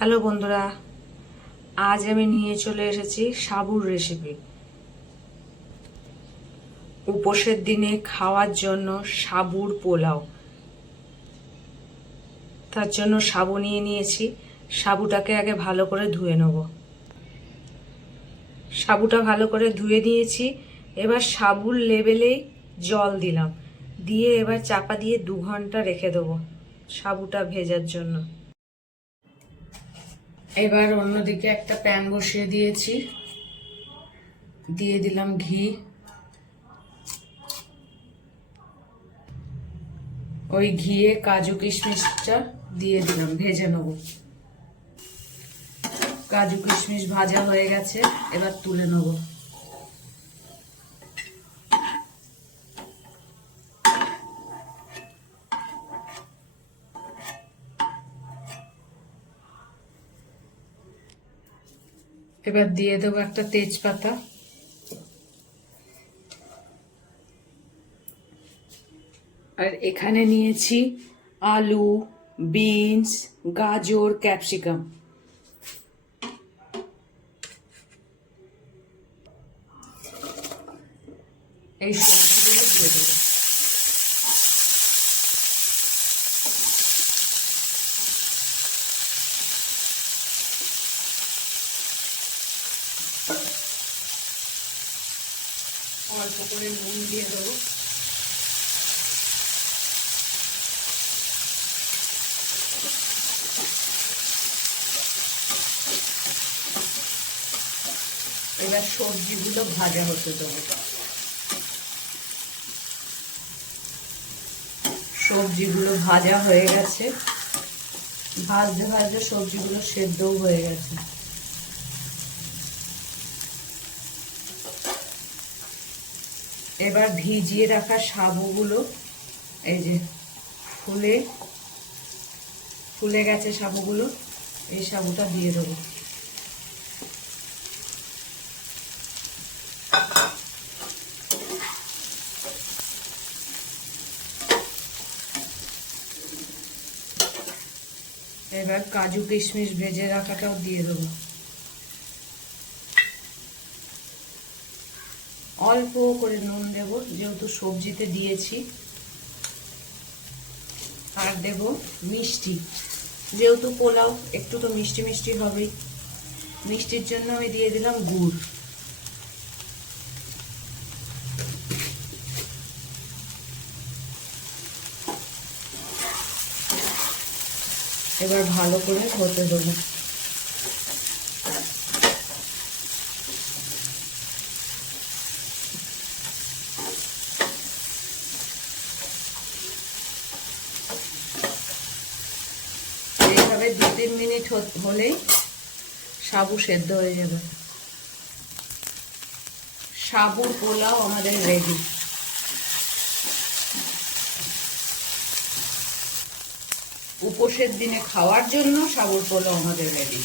Hello বন্ধুরা, আজ আমি নিয়ে চলে এসেছি সাবুর রেসিপি। উপোসের দিনে খাওয়ার জন্য সাবুর পোলাও। তার জন্য সাবু নিয়ে নিয়েছি। সাবুটাকে আগে ভালো করে ধুয়ে নেব। সাবুটা ভালো করে ধুয়ে নিয়েছি। এবার সাবুর লেবেলেই জল দিলাম, দিয়ে এবার চাপা দিয়ে 2 ঘন্টা রেখে দেবো সাবুটা ভেজার জন্য। এবার অন্যদিকে একটা প্যান বসিয়ে দিয়েছি, দিয়ে দিলাম ঘি। ওই ঘিয়ে কাজু কিশমিশটা দিয়ে দিলাম, ভেজে নেব। কাজু কিশমিশ ভাজা হয়ে গেছে, এবার তুলে নেব। এবার দিয়ে দেবো একটা তেজপাতা, আর এখানে নিয়েছি আলু, বিনস, গাজর, ক্যাপসিকাম। এই সবজিগুলো দিয়ে দেবো। অল্প করে নুন দিয়ে দেবো। এবার সবজিগুলো ভাজা হতে দেবো। সবজিগুলো ভাজা হয়ে গেছে, ভাজতে ভাজতে সবজিগুলো সেদ্ধও হয়ে গেছে। এবার ভিজিয়ে রাখা সাবুগুলো এই যে ফুলে ফুলে গেছে সাবুগুলো, এই সাবুটা দিয়ে দেবো। এবার কাজু কিশমিশ ভেজে রাখাটাও দিয়ে দেবো। অল্প করে নুন দেব, যেহেতু সবজিতে দিয়েছি। আর দেব মিষ্টি, যেহেতু পোলাও একটু তো মিষ্টি মিষ্টি হবেই। মিষ্টির জন্য আমি দিয়ে দিলাম গুড়। এবার ভালো করে হতে দেবো। এইভাবে 2-3 মিনিট হলেই সাবু সেদ্ধ হয়ে যাবে। সাবুর পোলাও আমাদের রেডি। উপোসের দিনে খাওয়ার জন্য সাবুর পোলাও আমাদের রেডি।